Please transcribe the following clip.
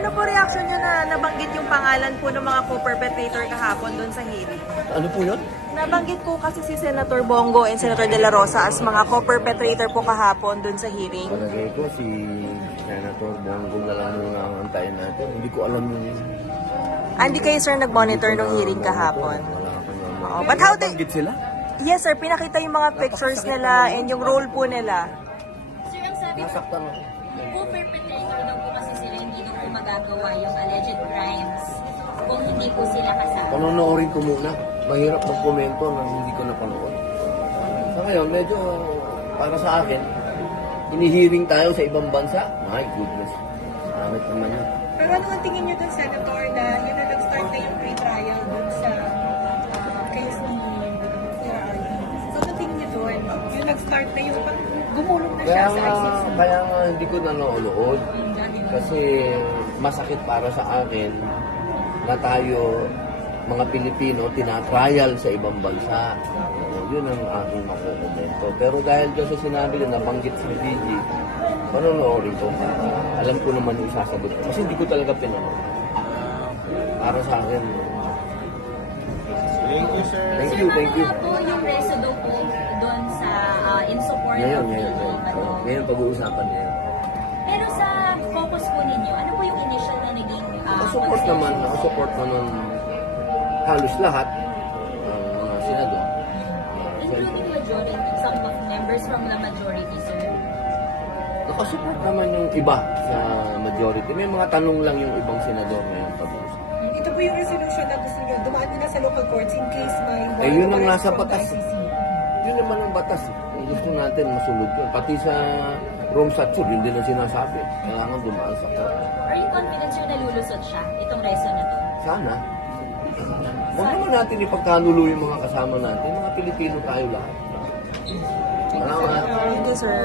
ano po reaction niyo na nabanggit yung pangalan po ng mga co-perpetrator kahapon doon sa hearing? Ano po yun? Nabanggit po kasi si Senator Bongo and Senator De La Rosa as mga co-perpetrator po kahapon doon sa hearing. Palagay ko si Senator Bongo na lang muna ang antayin natin. Hindi ko alam yung... Hindi kayo sir nag-monitor ng hearing kahapon? Wala akong alam. Oo, but how they... Banggit sila? Yes sir, pinakita yung mga pictures nila and yung role po nila. Sir, ang sabi ko, Nasaktan ako. co-perpetrator daw po kasi sila, hindi daw po magagawa yung alleged crimes kung hindi po sila kasama. Panonoodin ko muna. Mahirap magkomento nang hindi ko napanood. Sa ngayon, medyo para sa akin, inihiring tayo sa ibang bansa. My goodness. Nakakit naman yun. Pero ano ang tingin niyo dun, Senator, na yun na nag-start na yung pre-trial dun sa case ni Sir. So, ano tingin niyo dun? Yung nag-start na yung gumulong na siya sa ICC. Kaya nga hindi ko nanonood. Kasi masakit para sa akin na tayo, mga Pilipino, tinatrial sa ibang bansa. Yun ang aking makukomento. Pero dahil dyan sa sinabi na nabanggit sa PG, panonoodin ko. Alam ko naman yung sasagot ko. Kasi hindi ko talaga pinanood. Para sa akin. Thank you, sir. Thank Sir, you, thank you. mamaya po yung reso daw po doon sa in support Ngayon, of ngayon. PG. Ngayon pag-uusapan niya. Pero sa focus po ninyo, ano po yung initial na naging Nakasupport naman, nakasupport naman halos lahat ng mga senador. including majority, some of members from the majority, sir? Nakasupport naman yung iba sa majority. May mga tanong lang yung ibang senador na yung pag-uusap. Ito po yung resolution na gusto niyo, dumaan nyo na sa local courts in case may Yun ang arrest nasa from the batas. ICC. Yun naman ang batas. Gusto natin masulod yun. Pati sa Rome Statute, yun din ang sinasabi. Kailangan dumaan sa court. Are you confident, sir, na lulusot siya, itong reso na to? Sana. Huwag naman natin ipagkanulo yung mga kasama natin. Mga Pilipino tayo lahat. Salamat. Thank you sir.